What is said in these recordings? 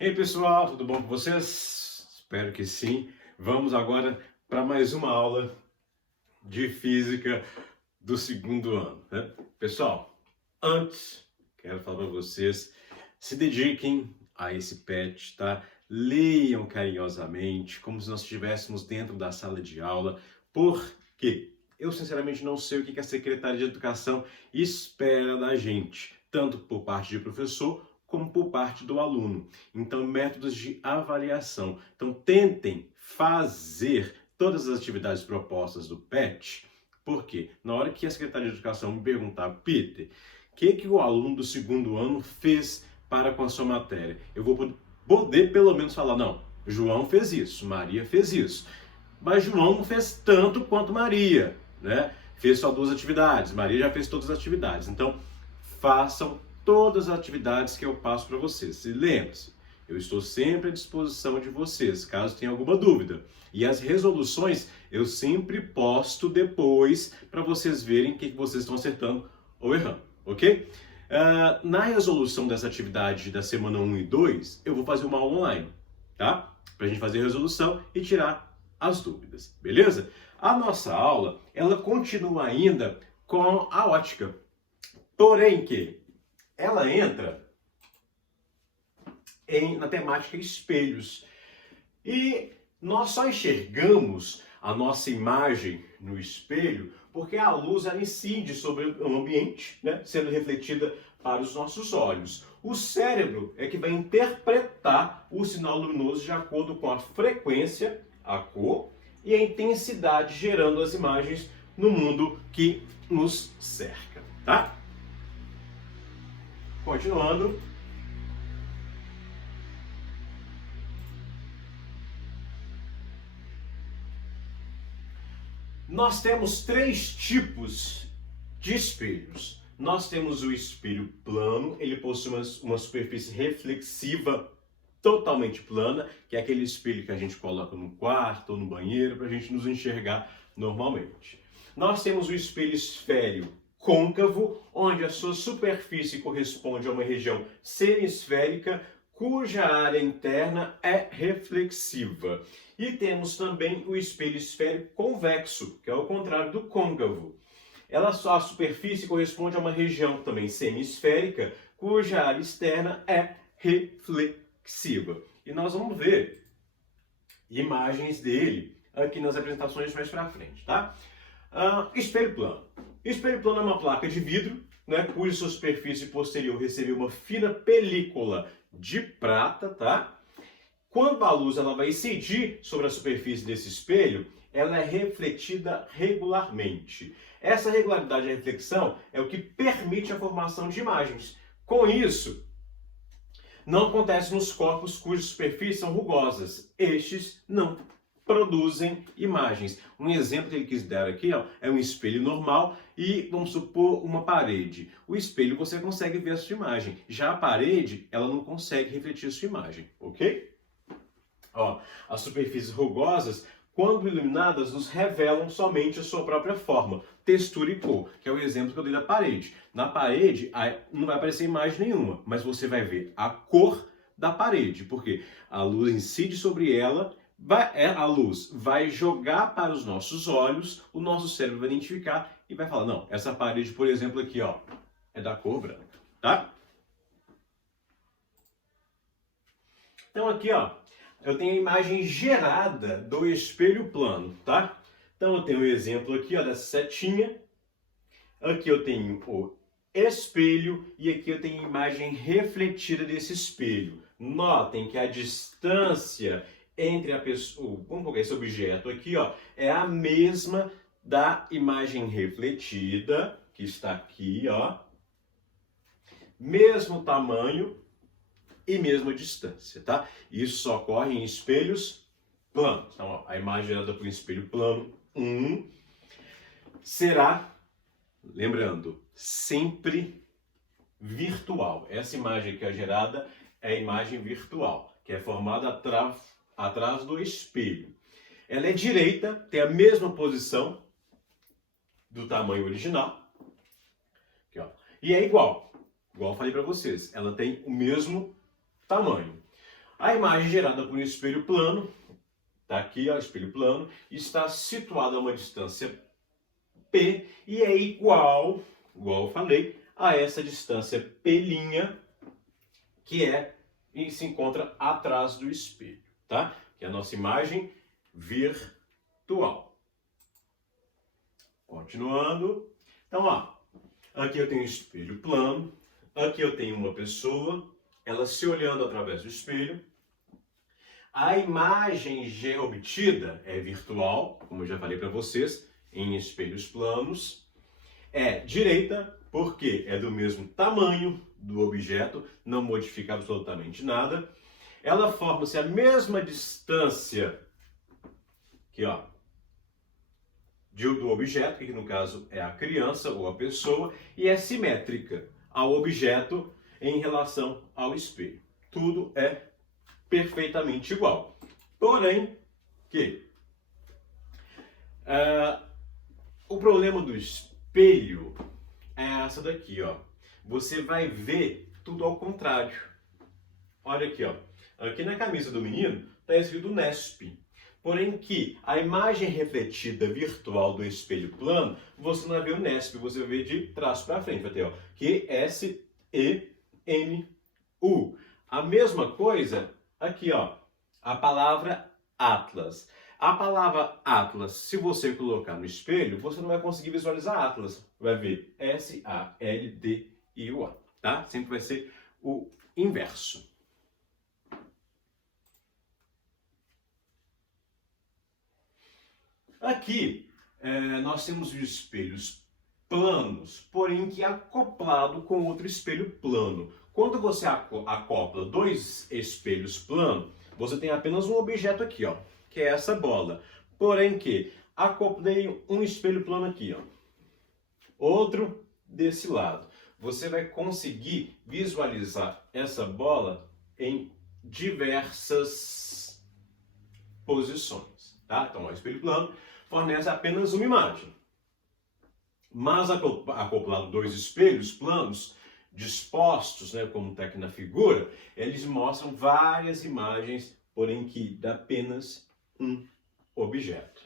E aí pessoal, tudo bom com vocês? Espero que sim. Vamos agora para mais uma aula de física do segundo ano, né? Pessoal, antes quero falar para vocês, se dediquem a esse PET, tá? Leiam carinhosamente, como se nós estivéssemos dentro da sala de aula, porque eu sinceramente não sei o que a Secretaria de Educação espera da gente, tanto por parte de professor como por parte do aluno. Então, métodos de avaliação. Então, tentem fazer todas as atividades propostas do PET, porque na hora que a Secretaria de Educação me perguntar, Peter, o que o aluno do segundo ano fez para com a sua matéria? Eu vou poder pelo menos falar, não, João fez isso, Maria fez isso. Mas João não fez tanto quanto Maria, né? Fez só 2 atividades, Maria já fez todas as atividades. Então, façam todas as atividades que eu passo para vocês. E lembre-se, eu estou sempre à disposição de vocês, caso tenha alguma dúvida. E as resoluções eu sempre posto depois para vocês verem o que vocês estão acertando ou errando, ok? Na resolução dessa atividade da semana 1 e 2, eu vou fazer uma aula online, tá? Para a gente fazer a resolução e tirar as dúvidas, beleza? A nossa aula, ela continua ainda com a ótica. Porém que ela entra na temática espelhos. E nós só enxergamos a nossa imagem no espelho porque a luz ela incide sobre o ambiente, né, sendo refletida para os nossos olhos. O cérebro é que vai interpretar o sinal luminoso de acordo com a frequência, a cor e a intensidade, gerando as imagens no mundo que nos cerca, tá? Continuando. Nós temos 3 tipos de espelhos. Nós temos o espelho plano, ele possui uma superfície reflexiva totalmente plana, que é aquele espelho que a gente coloca no quarto ou no banheiro para a gente nos enxergar normalmente. Nós temos o espelho esférico côncavo, onde a sua superfície corresponde a uma região semisférica, cuja área interna é reflexiva. E temos também o espelho esférico convexo, que é o contrário do côncavo. A superfície corresponde a uma região também semisférica, cuja área externa é reflexiva. E nós vamos ver imagens dele aqui nas apresentações mais para frente, tá? Espelho plano. Espelho plano é uma placa de vidro, né, cuja sua superfície posterior recebeu uma fina película de prata, tá? Quando a luz ela vai incidir sobre a superfície desse espelho, ela é refletida regularmente. Essa regularidade de reflexão é o que permite a formação de imagens. Com isso, não acontece nos corpos cujas superfícies são rugosas. Estes não produzem imagens. Um exemplo que ele quis dar aqui é um espelho normal e, vamos supor, uma parede. O espelho você consegue ver a sua imagem. Já a parede, ela não consegue refletir a sua imagem, ok? As superfícies rugosas, quando iluminadas, nos revelam somente a sua própria forma, textura e cor, que é o exemplo que eu dei da parede. Na parede não vai aparecer imagem nenhuma, mas você vai ver a cor da parede, porque a luz incide sobre ela, a luz vai jogar para os nossos olhos, o nosso cérebro vai identificar e vai falar, não, essa parede, por exemplo, aqui, é da cor branca, tá? Então aqui, eu tenho a imagem gerada do espelho plano, tá? Então eu tenho um exemplo aqui, dessa setinha. Aqui eu tenho o espelho e aqui eu tenho a imagem refletida desse espelho. Notem que a distância entre a pessoa, vamos colocar esse objeto aqui, é a mesma da imagem refletida, que está aqui, mesmo tamanho e mesma distância, tá? Isso só ocorre em espelhos planos. Então, a imagem gerada por espelho plano 1 será, lembrando, sempre virtual. Essa imagem que é gerada é a imagem virtual, que é formada atrás do espelho. Ela é direita, tem a mesma posição do tamanho original. Aqui, e é igual eu falei para vocês, ela tem o mesmo tamanho. A imagem gerada por um espelho plano, está aqui, ó, espelho plano, está situado a uma distância P e é igual eu falei, a essa distância P', e se encontra atrás do espelho, tá? Que é a nossa imagem virtual. Continuando. Então, ó, aqui eu tenho um espelho plano, aqui eu tenho uma pessoa, ela se olhando através do espelho. A imagem obtida é virtual, como eu já falei para vocês, em espelhos planos. É direita, porque é do mesmo tamanho do objeto, não modifica absolutamente nada. Ela forma-se a mesma distância aqui, ó, do objeto, que no caso é a criança ou a pessoa, e é simétrica ao objeto em relação ao espelho. Tudo é perfeitamente igual. Porém, o problema do espelho é essa daqui, ó. Você vai ver tudo ao contrário. Olha aqui, ó. Aqui na camisa do menino está escrito Nesp. Porém que a imagem refletida virtual do espelho plano, você não vai ver o Nesp, você vai ver de trás para frente. Vai ter, ó, QSENU. A mesma coisa aqui, ó. A palavra Atlas. A palavra Atlas, se você colocar no espelho, você não vai conseguir visualizar Atlas. Vai ver SALDIUA, tá? Sempre vai ser o inverso. Aqui, nós temos os espelhos planos, porém que acoplado com outro espelho plano. Quando você acopla dois espelhos planos, você tem apenas um objeto aqui, ó, que é essa bola. Porém que acoplei um espelho plano aqui, ó, outro desse lado. Você vai conseguir visualizar essa bola em diversas posições, tá? Então, o espelho plano fornece apenas uma imagem. Mas acoplado dois espelhos planos dispostos, né, como está aqui na figura, eles mostram várias imagens, porém que dá apenas um objeto.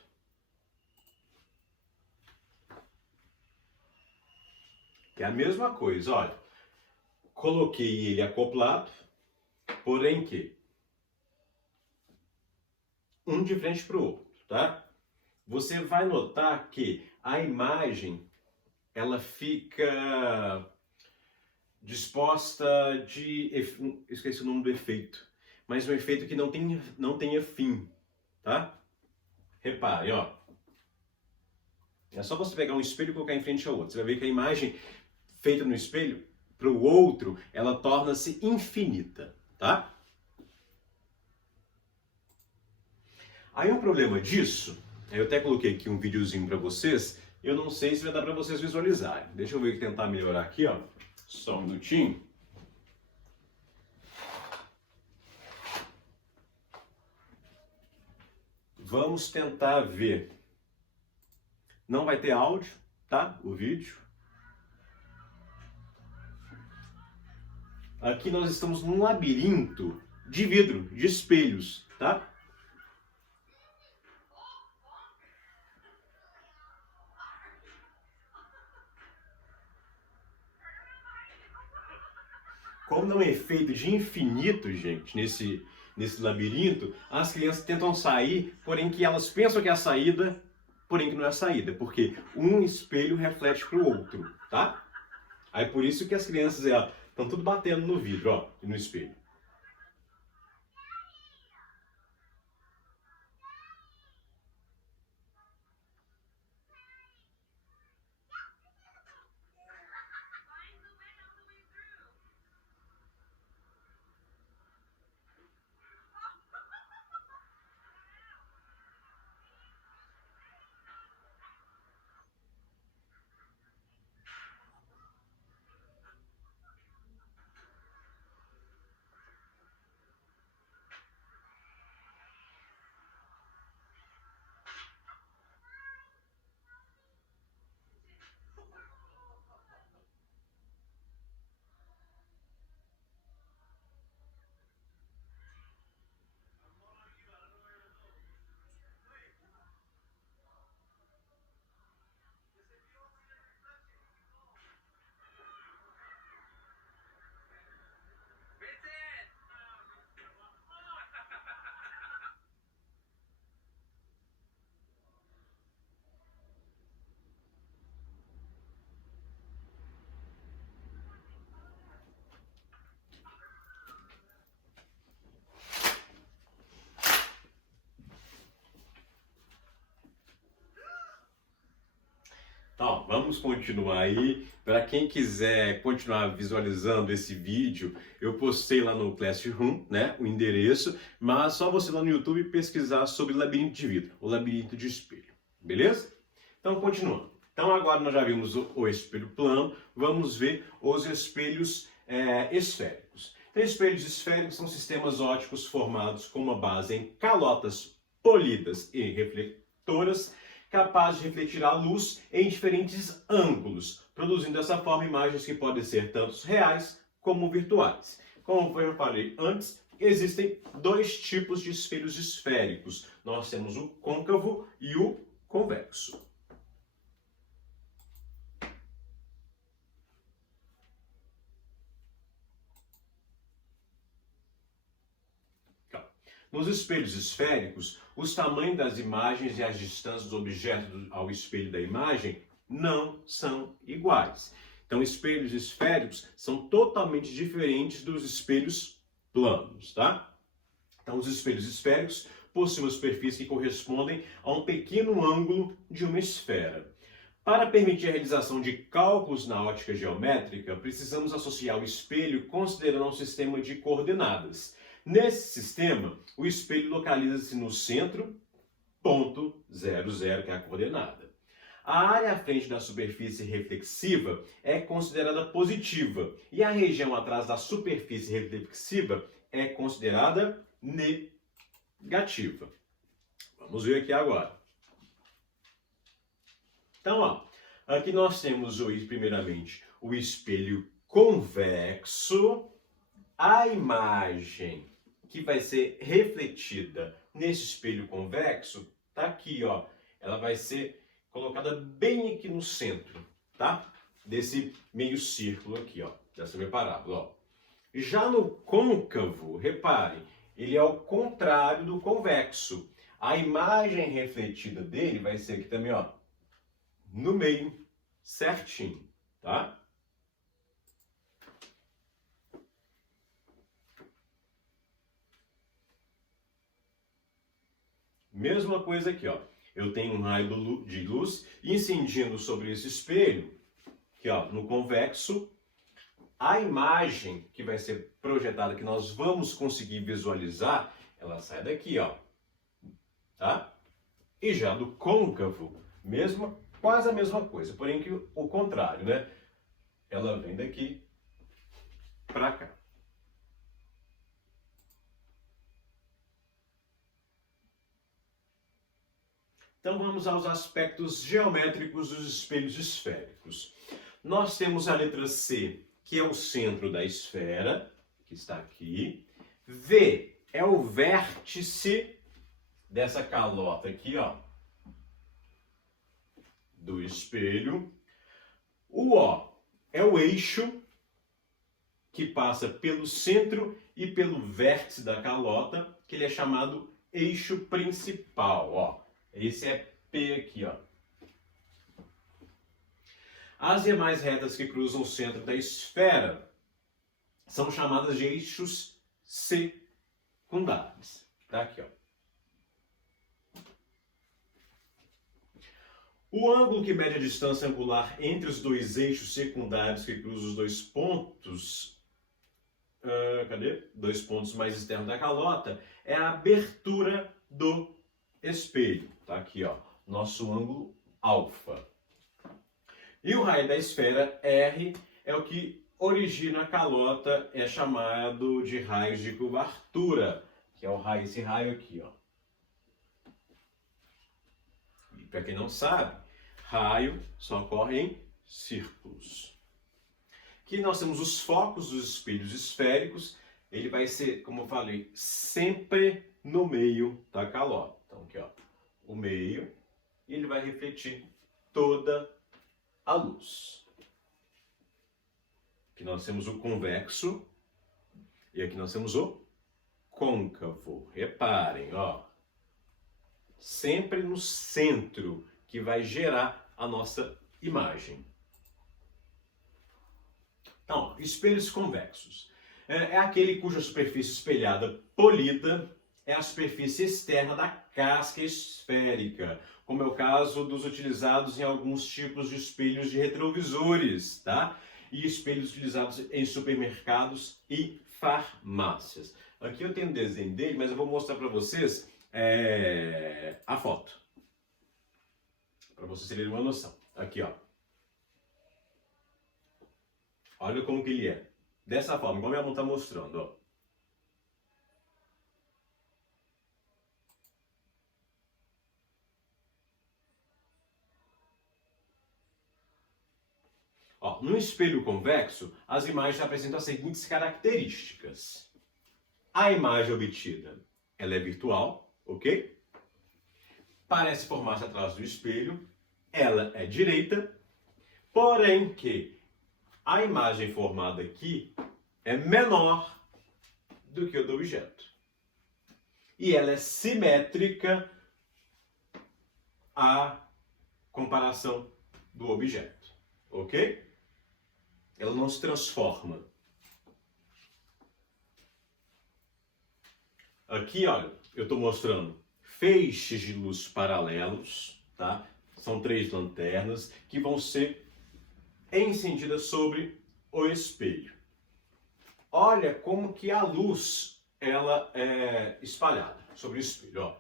Que é a mesma coisa, olha. Coloquei ele acoplado, porém que um de frente para o outro, tá? Você vai notar que a imagem ela fica disposta de... Esqueci o nome do efeito. Mas um efeito que não tenha fim, tá? Repare, ó. É só você pegar um espelho e colocar em frente ao outro. Você vai ver que a imagem feita no espelho, para o outro, ela torna-se infinita, tá? Aí um problema disso, eu até coloquei aqui um videozinho para vocês, eu não sei se vai dar para vocês visualizarem. Deixa eu ver, tentar melhorar aqui, ó. Só um minutinho. Vamos tentar ver. Não vai ter áudio, tá? O vídeo. Aqui nós estamos num labirinto de vidro, de espelhos, tá? Como não é efeito de infinito, gente, nesse labirinto, as crianças tentam sair, porém que elas pensam que é a saída, porém que não é a saída, porque um espelho reflete para o outro, tá? Aí por isso que as crianças estão tudo batendo no vidro, ó, no espelho. vamos continuar aí. Para quem quiser continuar visualizando esse vídeo, eu postei lá no Classroom, né, o endereço, mas só você lá no YouTube pesquisar sobre labirinto de vidro, o labirinto de espelho, beleza? Então, continuando. Então, agora nós já vimos o espelho plano, vamos ver os espelhos esféricos. Então, espelhos esféricos são sistemas ópticos formados com uma base em calotas polidas e refletoras, capazes de refletir a luz em diferentes ângulos, produzindo dessa forma imagens que podem ser tanto reais como virtuais. Como eu falei antes, existem dois tipos de espelhos esféricos. Nós temos o côncavo e o convexo. Nos espelhos esféricos, os tamanhos das imagens e as distâncias do objeto ao espelho da imagem não são iguais. Então, espelhos esféricos são totalmente diferentes dos espelhos planos, tá? Então, os espelhos esféricos possuem uma superfície que correspondem a um pequeno ângulo de uma esfera. Para permitir a realização de cálculos na ótica geométrica, precisamos associar o espelho considerando um sistema de coordenadas. Nesse sistema, o espelho localiza-se no centro, ponto 00, que é a coordenada. A área à frente da superfície reflexiva é considerada positiva e a região atrás da superfície reflexiva é considerada negativa. Vamos ver aqui agora. Então, ó, aqui nós temos, primeiramente, o espelho convexo. A imagem que vai ser refletida nesse espelho convexo tá aqui, ó. Ela vai ser colocada bem aqui no centro, tá? Desse meio círculo aqui, ó, dessa minha parábola, ó. Já no côncavo, reparem, ele é o contrário do convexo. A imagem refletida dele vai ser aqui também, ó, no meio, certinho, tá? Mesma coisa aqui, ó. Eu tenho um raio de luz incidindo sobre esse espelho, aqui, ó, no convexo. A imagem que vai ser projetada, que nós vamos conseguir visualizar, ela sai daqui, ó, tá? E já do côncavo, quase a mesma coisa, porém que o contrário, né? Ela vem daqui para cá. Então vamos aos aspectos geométricos dos espelhos esféricos. Nós temos a letra C, que é o centro da esfera, que está aqui. V é o vértice dessa calota aqui, ó, do espelho. O O é o eixo que passa pelo centro e pelo vértice da calota, que ele é chamado eixo principal, ó. Esse é P aqui, ó. As demais retas que cruzam o centro da esfera são chamadas de eixos secundários. Tá aqui, ó. O ângulo que mede a distância angular entre os dois eixos secundários que cruzam os dois pontos, dois pontos mais externos da calota, é a abertura do espelho. Tá aqui, ó, nosso ângulo alfa. E o raio da esfera R é o que origina a calota, é chamado de raios de curvatura, que é esse raio aqui, ó. E para quem não sabe, raio só ocorre em círculos. Aqui nós temos os focos dos espelhos esféricos. Ele vai ser, como eu falei, sempre no meio da calota. Então aqui, ó, o meio, e ele vai refletir toda a luz. Aqui nós temos o convexo e aqui nós temos o côncavo. Reparem, ó, sempre no centro que vai gerar a nossa imagem. Então, ó, espelhos convexos. É aquele cuja superfície espelhada polida é a superfície externa da casca esférica, como é o caso dos utilizados em alguns tipos de espelhos de retrovisores, tá? E espelhos utilizados em supermercados e farmácias. Aqui eu tenho um desenho dele, mas eu vou mostrar para vocês a foto, para vocês terem uma noção. Aqui, ó. Olha como que ele é. Dessa forma, igual minha mão está mostrando, ó. Ó, no espelho convexo, as imagens apresentam as seguintes características. A imagem obtida, ela é virtual, ok? Parece formar-se atrás do espelho, ela é direita, porém que a imagem formada aqui é menor do que a do objeto. E ela é simétrica à comparação do objeto, ok? Ela não se transforma. Aqui, olha, eu estou mostrando feixes de luz paralelos, tá? São 3 lanternas que vão ser encendidas sobre o espelho. Olha como que a luz ela é espalhada sobre o espelho, ó.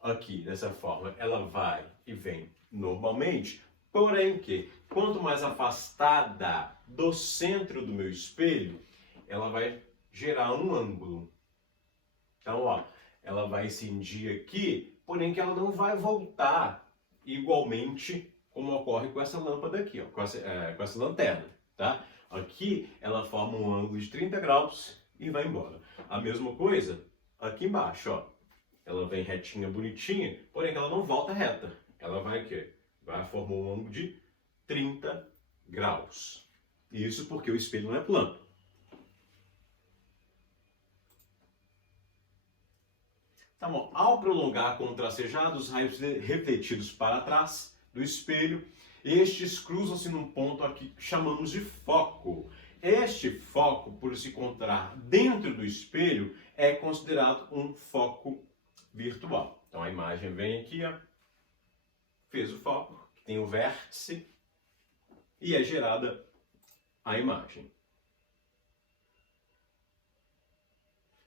Aqui, dessa forma, ela vai e vem normalmente, porém que quanto mais afastada do centro do meu espelho, ela vai gerar um ângulo. Então, ó, ela vai incidir aqui, porém que ela não vai voltar igualmente como ocorre com essa lâmpada aqui, ó, com essa lanterna, tá? Aqui ela forma um ângulo de 30 graus e vai embora. A mesma coisa aqui embaixo, ó. Ela vem retinha, bonitinha, porém que ela não volta reta. Ela vai aqui, vai formar um ângulo de 30 graus. Isso porque o espelho não é plano. Tá bom. Ao prolongar com o tracejado, os raios refletidos para trás do espelho, estes cruzam-se num ponto aqui que chamamos de foco. Este foco, por se encontrar dentro do espelho, é considerado um foco virtual. Então a imagem vem aqui, ó, fez o foco, que tem o vértice, e é gerada a imagem.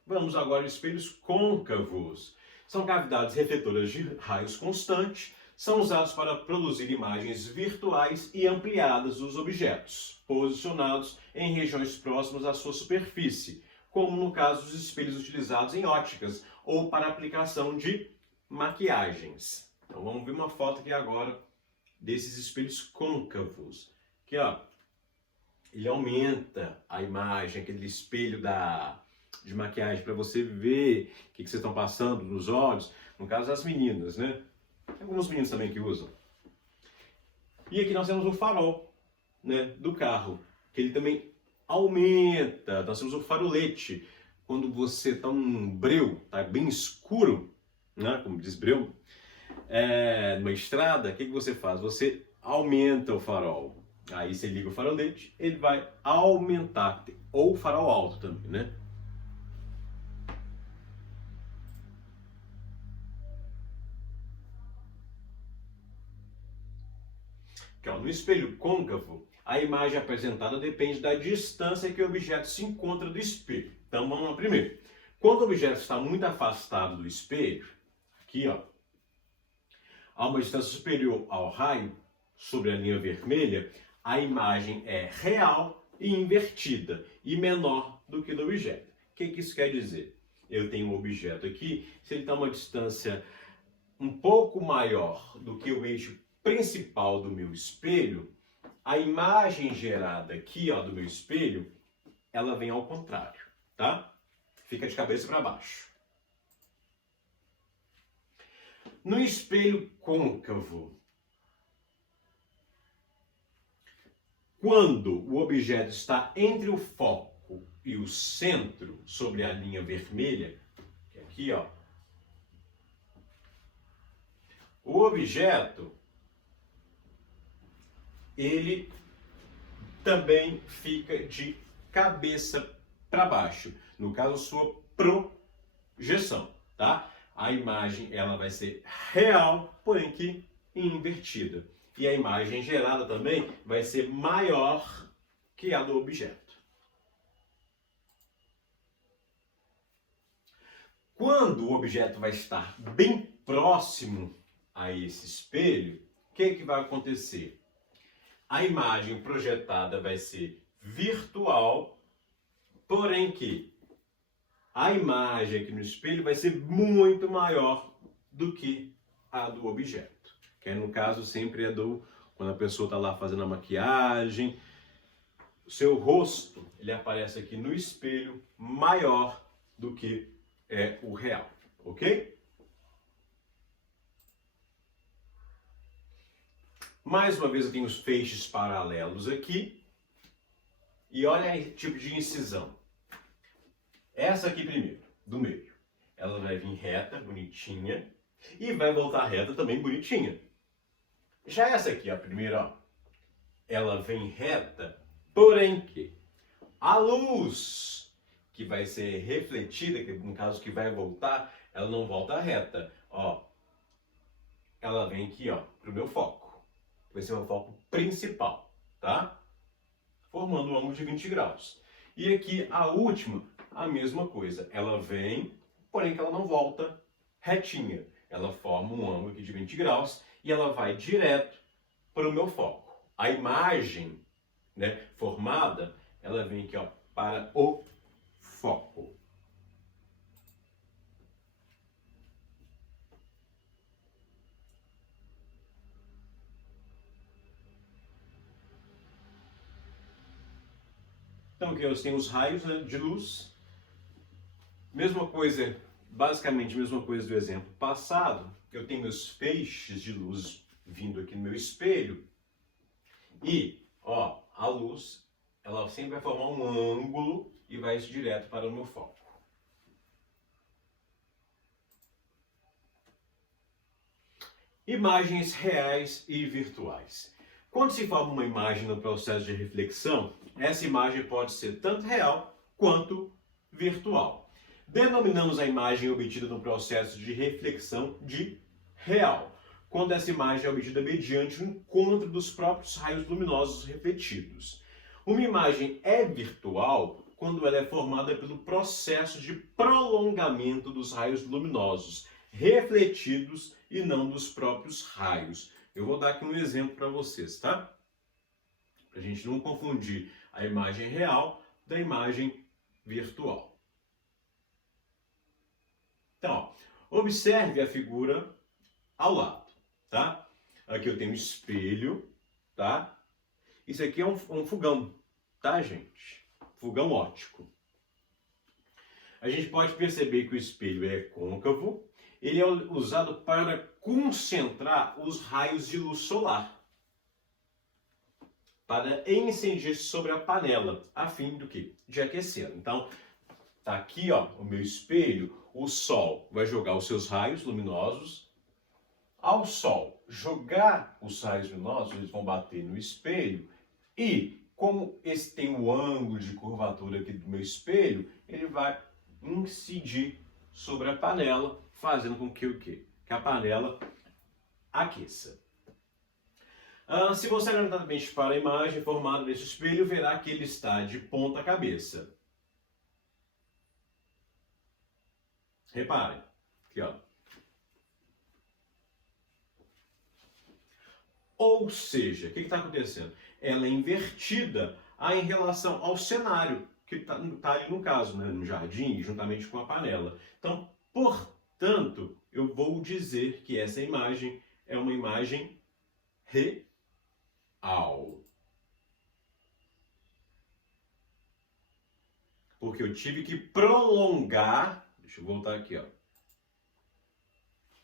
Vamos agora aos espelhos côncavos. São cavidades refletoras de raios constantes, são usados para produzir imagens virtuais e ampliadas dos objetos, posicionados em regiões próximas à sua superfície, como no caso dos espelhos utilizados em óticas ou para aplicação de maquiagens. Então vamos ver uma foto aqui agora desses espelhos côncavos. Aqui, ó, ele aumenta a imagem, aquele espelho de maquiagem, para você ver o que vocês estão passando nos olhos. No caso das meninas, né? Tem alguns meninos também que usam. E aqui nós temos o farol, né, do carro, que ele também aumenta. Nós temos o farolete. Quando você está num breu, tá bem escuro, né, como diz breu, numa estrada, o que você faz? Você aumenta o farol. Aí você liga o farolete, ele vai aumentar. Ou farol alto também, né? No espelho côncavo, a imagem apresentada depende da distância que o objeto se encontra do espelho. Então vamos lá primeiro. Quando o objeto está muito afastado do espelho, aqui, ó, a uma distância superior ao raio, sobre a linha vermelha, a imagem é real e invertida e menor do que do objeto. O que isso quer dizer? Eu tenho um objeto aqui, se ele está a uma distância um pouco maior do que o eixo principal do meu espelho, a imagem gerada aqui, ó, do meu espelho, ela vem ao contrário, tá? Fica de cabeça para baixo. No espelho côncavo, quando o objeto está entre o foco e o centro, sobre a linha vermelha, que é aqui, ó, o objeto, ele também fica de cabeça para baixo, no caso, a sua projeção, tá? A imagem ela vai ser real, porém que invertida. E a imagem gerada também vai ser maior que a do objeto. Quando o objeto vai estar bem próximo a esse espelho, o que vai acontecer? A imagem projetada vai ser virtual, porém que a imagem aqui no espelho vai ser muito maior do que a do objeto. Que no caso sempre é quando a pessoa está lá fazendo a maquiagem, o seu rosto ele aparece aqui no espelho maior do que é o real, ok? Mais uma vez eu tenho os feixes paralelos aqui. E olha aí tipo de incisão. Essa aqui primeiro, do meio. Ela vai vir reta, bonitinha. E vai voltar reta também, bonitinha. Já essa aqui, a primeira, ó, ela vem reta, porém que a luz que vai ser refletida, que no caso que vai voltar, ela não volta reta. Ó, ela vem aqui, ó, pro meu foco. Vai ser o foco principal, tá? Formando um ângulo de 20 graus. E aqui a última, a mesma coisa. Ela vem, porém que ela não volta retinha. Ela forma um ângulo aqui de 20 graus e ela vai direto para o meu foco. A imagem, né, formada, ela vem aqui, ó, para o foco. Então aqui eu tenho os raios, né, de luz. Mesma coisa, basicamente a mesma coisa do exemplo passado. Eu tenho meus feixes de luz vindo aqui no meu espelho. E, ó, a luz, ela sempre vai formar um ângulo e vai direto para o meu foco. Imagens reais e virtuais. Quando se forma uma imagem no processo de reflexão, essa imagem pode ser tanto real quanto virtual. Denominamos a imagem obtida no processo de reflexão de real, quando essa imagem é obtida mediante o encontro dos próprios raios luminosos refletidos. Uma imagem é virtual quando ela é formada pelo processo de prolongamento dos raios luminosos refletidos e não dos próprios raios. Eu vou dar aqui um exemplo para vocês, tá? Para a gente não confundir a imagem real da imagem virtual. Então, ó, observe a figura ao lado, tá? Aqui eu tenho um espelho, tá? Isso aqui é um fogão, tá, gente? Fogão óptico. A gente pode perceber que o espelho é côncavo. Ele é usado para concentrar os raios de luz solar, para incidir sobre a panela, a fim do quê? De aquecer. Então, tá aqui, ó, o meu espelho, o sol vai jogar os seus raios luminosos. Ao sol jogar os raios luminosos, eles vão bater no espelho e, como esse tem o ângulo de curvatura aqui do meu espelho, ele vai incidir sobre a panela, fazendo com que o quê? Que a panela aqueça. Se você olhar atentamente para a imagem formada nesse espelho, verá que ele está de ponta cabeça. Reparem, aqui ó. Ou seja, o que está acontecendo? Ela é invertida em relação ao cenário, que está ali no caso, né, no jardim, juntamente com a panela. Então, portanto, eu vou dizer que essa imagem é uma imagem real. Porque eu tive que prolongar, deixa eu voltar aqui, ó.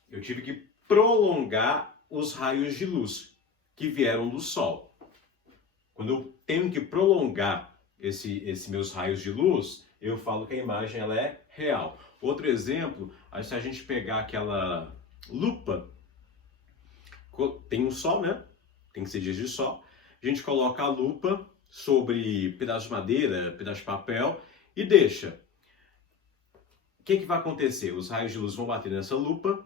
Eu tive que prolongar os raios de luz que vieram do sol. Quando eu tenho que prolongar esses meus raios de luz, eu falo que a imagem ela é real. Outro exemplo, se a gente pegar aquela lupa, tem um sol, né? Tem que ser dias de sol. A gente coloca a lupa sobre pedaço de madeira, pedaço de papel e deixa. que vai acontecer? Os raios de luz vão bater nessa lupa,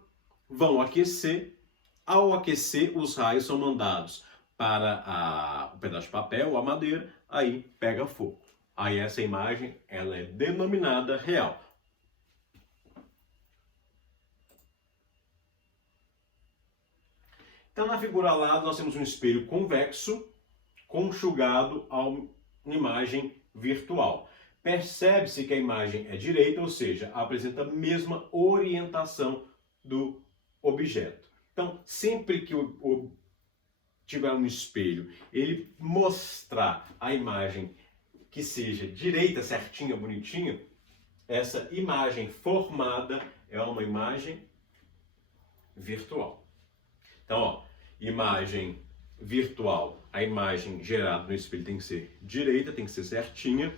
vão aquecer. Ao aquecer, os raios são mandados para o pedaço de papel, a madeira, aí pega fogo. Aí essa imagem ela é denominada real. Então, na figura ao lado, nós temos um espelho convexo conjugado a uma imagem virtual. Percebe-se que a imagem é direita, ou seja, apresenta a mesma orientação do objeto. Então, sempre que tiver um espelho, ele mostrar a imagem que seja direita, certinha, bonitinha, essa imagem formada é uma imagem virtual. Então, ó, imagem virtual, a imagem gerada no espelho tem que ser direita, tem que ser certinha,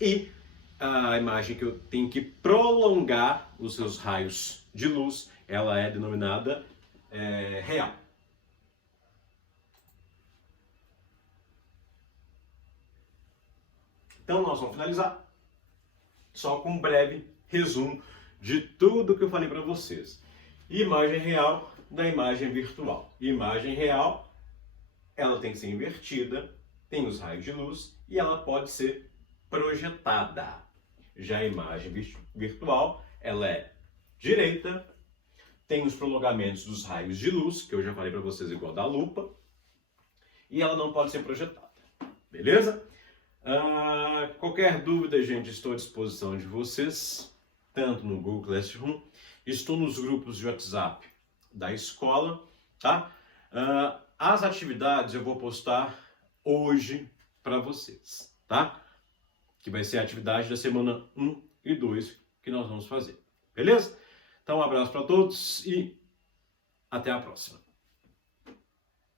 e a imagem que eu tenho que prolongar os seus raios de luz, ela é denominada real. Então nós vamos finalizar só com um breve resumo de tudo que eu falei para vocês. Imagem real da imagem virtual. Imagem real, ela tem que ser invertida, tem os raios de luz e ela pode ser projetada. Já a imagem virtual, ela é direita, tem os prolongamentos dos raios de luz, que eu já falei para vocês igual da lupa, e ela não pode ser projetada. Beleza? Qualquer dúvida, gente, estou à disposição de vocês, tanto no Google Classroom, estou nos grupos de WhatsApp da escola, tá? As atividades eu vou postar hoje para vocês, tá? Que vai ser a atividade da semana 1 e 2 que nós vamos fazer, beleza? Então, um abraço para todos e até a próxima.